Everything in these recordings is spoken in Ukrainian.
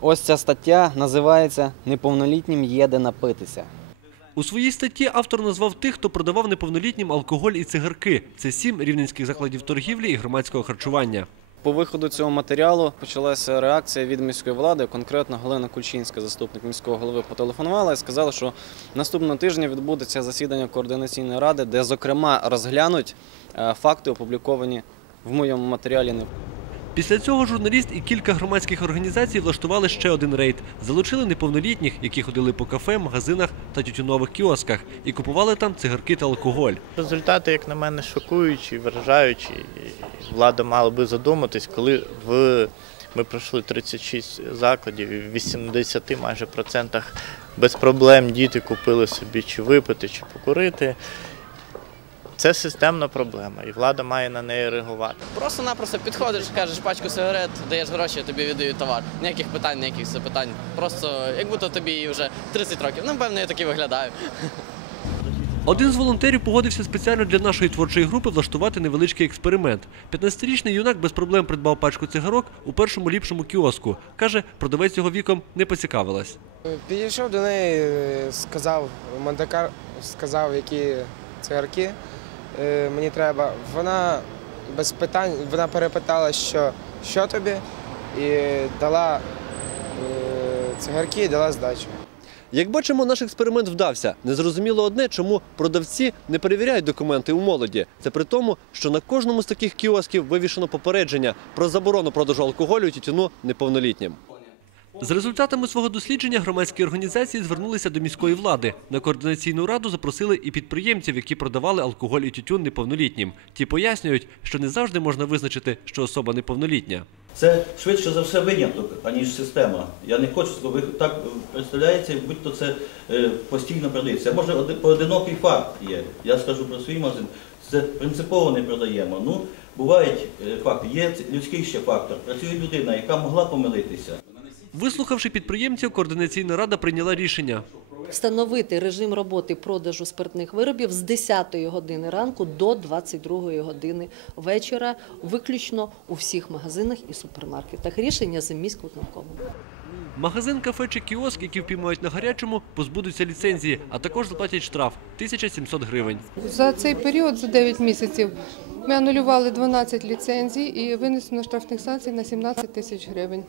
Ось ця стаття називається Неповнолітнім є де напитися. У своїй статті автор назвав тих, хто продавав неповнолітнім алкоголь і цигарки. Це сім рівненських закладів торгівлі і громадського харчування. По виходу цього матеріалу почалася реакція від міської влади. Конкретно Галина Кульчинська, заступник міського голови, потелефонувала і сказала, що наступного тижня відбудеться засідання координаційної ради, де, зокрема, розглянуть е, факти, опубліковані в моєму матеріалі. Після цього журналіст і кілька громадських організацій влаштували ще один рейд. Залучили неповнолітніх, які ходили по кафе, магазинах та тютюнових кіосках і купували там цигарки та алкоголь. Результати, як на мене, шокуючі, вражаючі. Влада мала би задуматись, коли в ми пройшли 36 закладів, і в 80 майже процентах без проблем діти купили собі чи випити, чи покурити. Це системна проблема, і влада має на неї реагувати. Просто-напросто підходиш, кажеш пачку сигарет, даєш гроші, тобі віддають товар. Ніяких питань, ніяких запитань. Просто як будто тобі вже 30 років. Ну, певно, я так і виглядаю. Один з волонтерів погодився спеціально для нашої творчої групи влаштувати невеличкий експеримент. 15-річний юнак без проблем придбав пачку цигарок у першому ліпшому кіоску. Каже, продавець його віком не поцікавилась. Підійшов до неї, е, сказав, Мандакар сказав, які цигарки мені треба. Вона без питань, вона перепитала, що, що тобі, і дала е, цигарки і дала здачу. Як бачимо, наш експеримент вдався. Незрозуміло одне, чому продавці не перевіряють документи у молоді. Це при тому, що на кожному з таких кіосків вивішено попередження про заборону продажу алкоголю і тютюну неповнолітнім. З результатами свого дослідження громадські організації звернулися до міської влади. На координаційну раду запросили і підприємців, які продавали алкоголь і тютюн неповнолітнім. Ті пояснюють, що не завжди можна визначити, що особа неповнолітня. Це швидше за все виняток, аніж система. Я не хочу сказати, ви так представляється, будь-то це е, постійно продається. Може, поодинокий факт є. Я скажу про свій магазин. Це принципово не продаємо. Ну, бувають е, факти. Є людський ще фактор. Працює людина, яка могла помилитися. Вислухавши підприємців, координаційна рада прийняла рішення. встановити режим роботи продажу спиртних виробів з 10 години ранку до 22 години вечора, виключно у всіх магазинах і супермаркетах. Рішення за міськвиконкомом. Магазин, кафе чи кіоск, які впіймають на гарячому, позбудуться ліцензії, а також заплатять штраф 1700 гривень. За цей період, за 9 місяців, ми анулювали 12 ліцензій і винесено штрафних санкцій на 17 тисяч гривень.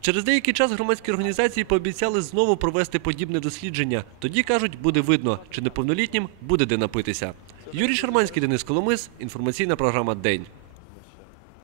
Через деякий час громадські організації пообіцяли знову провести подібне дослідження. Тоді кажуть, буде видно, чи неповнолітнім буде де напитися. Юрій Шарманський, Денис Коломис. Інформаційна програма День.